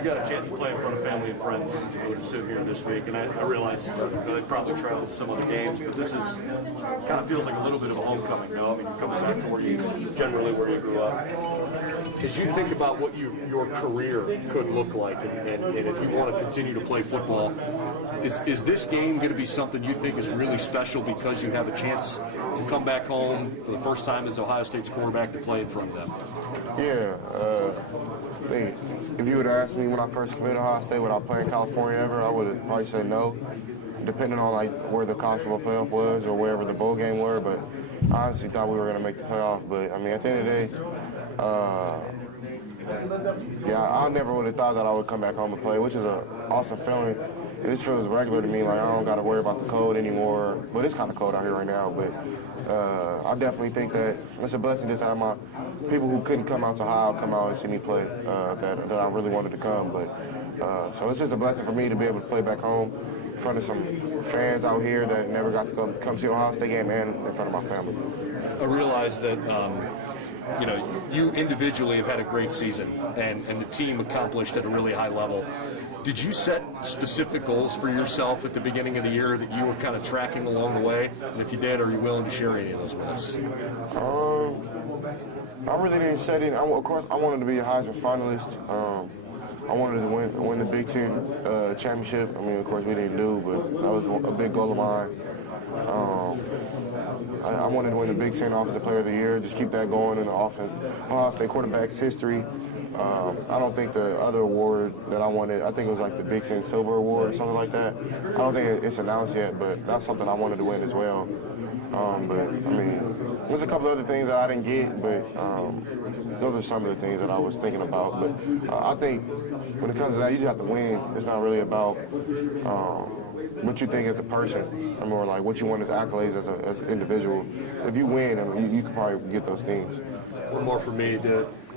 You got a chance to play in front of family and friends, I would assume, here this week, and I realize they probably traveled to some other games, but this is kind of feels like a little bit of a homecoming, no? I mean, you're coming back to where you grew up. As you think about what your career could look like, and if you want to continue to play football, is this game going to be something you think is really special because you have a chance to come back home for the first time as Ohio State's quarterback to play in front of them? Yeah. I think if you would have asked me when I first committed to Ohio State, would I play in California ever, I would have probably said no, depending on like where the college football playoff was or wherever the bowl game were. But I honestly thought we were going to make the playoff. But I mean, at the end of the day, yeah, I never would have thought that I would come back home and play, which is an awesome feeling. This feels regular to me. Like, I don't got to worry about the cold anymore. But it's kind of cold out here right now. But I definitely think that it's a blessing just to have my people who couldn't come out to Ohio come out and see me play that I really wanted to come. But so it's just a blessing for me to be able to play back home in front of some fans out here that never got to come see Ohio State game and in front of my family. I realize that you know, you individually have had a great season, and the team accomplished at a really high level. Did you set specific goals for yourself at the beginning of the year that you were kind of tracking along the way? And if you did, are you willing to share any of those with us? I really didn't set it. Of course, I wanted to be a Heisman finalist. I wanted to win the Big Ten championship. I mean, of course, we didn't do, but that was a big goal of mine. I wanted to win the Big Ten Offensive Player of the Year, just keep that going in the Ohio State quarterback's history. I don't think the other award that I wanted, I think it was like the Big Ten Silver Award or something like that. I don't think it's announced yet, but that's something I wanted to win as well. But, I mean, there's a couple other things that I didn't get, but those are some of the things that I was thinking about. But I think when it comes to that, you just have to win. It's not really about what you think as a person, or more like what you want as accolades as an individual. If you win, I mean, you can probably get those things. One more for me.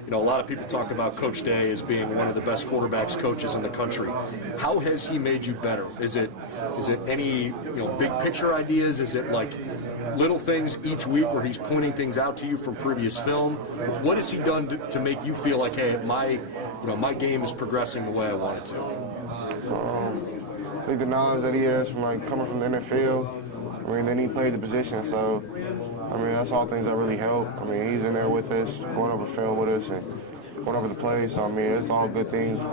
You know, a lot of people talk about Coach Day as being one of the best quarterbacks coaches in the country. How has he made you better? Is it any big picture ideas? Is it like little things each week where he's pointing things out to you from previous film? What has he done to make you feel like, hey, my game is progressing the way I want it to? I think the knowledge that he has from coming from the NFL. I mean, then he played the position, so I mean, that's all things that really help. I mean, he's in there with us, going over film with us, and going over the plays. So I mean, it's all good things.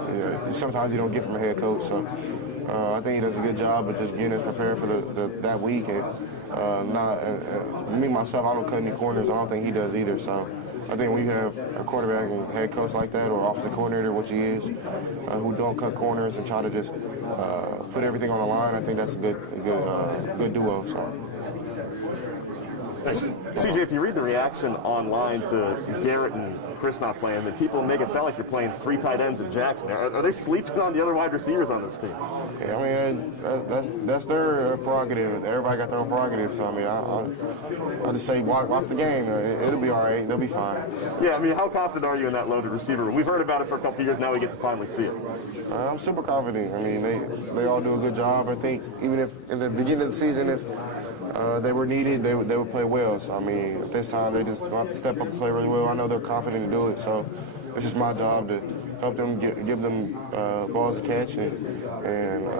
Sometimes you don't get from a head coach. So I think he does a good job of just getting us prepared for that week. And me myself, I don't cut any corners. I don't think he does either. So I think when you have a quarterback and head coach like that, or offensive coordinator, which he is, who don't cut corners and try to just put everything on the line, I think that's a good duo. So. CJ, if you read the reaction online to Garrett and Chris not playing, then people make it sound like you're playing 3 tight ends in Jackson. Are they sleeping on the other wide receivers on this team? Yeah, I mean, that's their prerogative. Everybody got their own prerogative. So, I mean, I just say watch the game. It'll be all right. They'll be fine. Yeah, I mean, how confident are you in that loaded receiver room? We've heard about it for a couple of years. Now we get to finally see it. I'm super confident. I mean, they all do a good job. I think even if in the beginning of the season, if they were needed, they would play well. So, I mean, at this time, they just have to step up and play really well. I know they're confident to do it, so it's just my job to help them, give them balls to catch and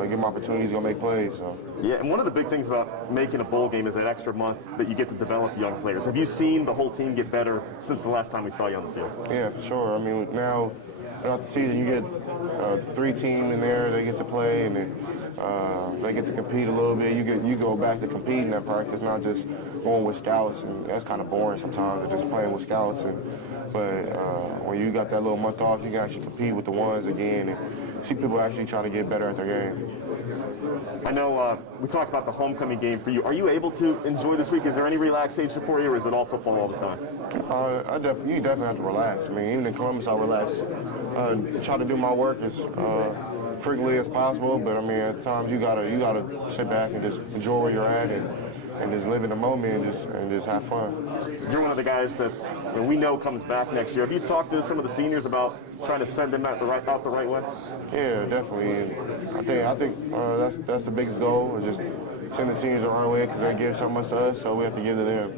give them opportunities to go make plays. So. Yeah, and one of the big things about making a bowl game is that extra month that you get to develop young players. Have you seen the whole team get better since the last time we saw you on the field? Yeah, for sure. I mean, now throughout the season, you get 3 teams in there. They get to play, and then they get to compete a little bit. You go back to competing at practice, not just going with scouts, and that's kind of boring sometimes, just playing with scouts. But when you got that little month off, you can actually compete with the ones again and see people actually try to get better at their game. I know we talked about the homecoming game for you. Are you able to enjoy this week? Is there any relaxation for you, or is it all football all the time? You definitely have to relax. I mean, even in Columbus, I relax. Try to do my work as frequently as possible, but I mean, at times you gotta sit back and just enjoy where you're at and just live in the moment and just have fun. You're one of the guys that we know comes back next year. Have you talked to some of the seniors about trying to send them out the right way? Yeah, definitely. And I think that's the biggest goal, is just send the seniors the right way, because they give so much to us, so we have to give to them.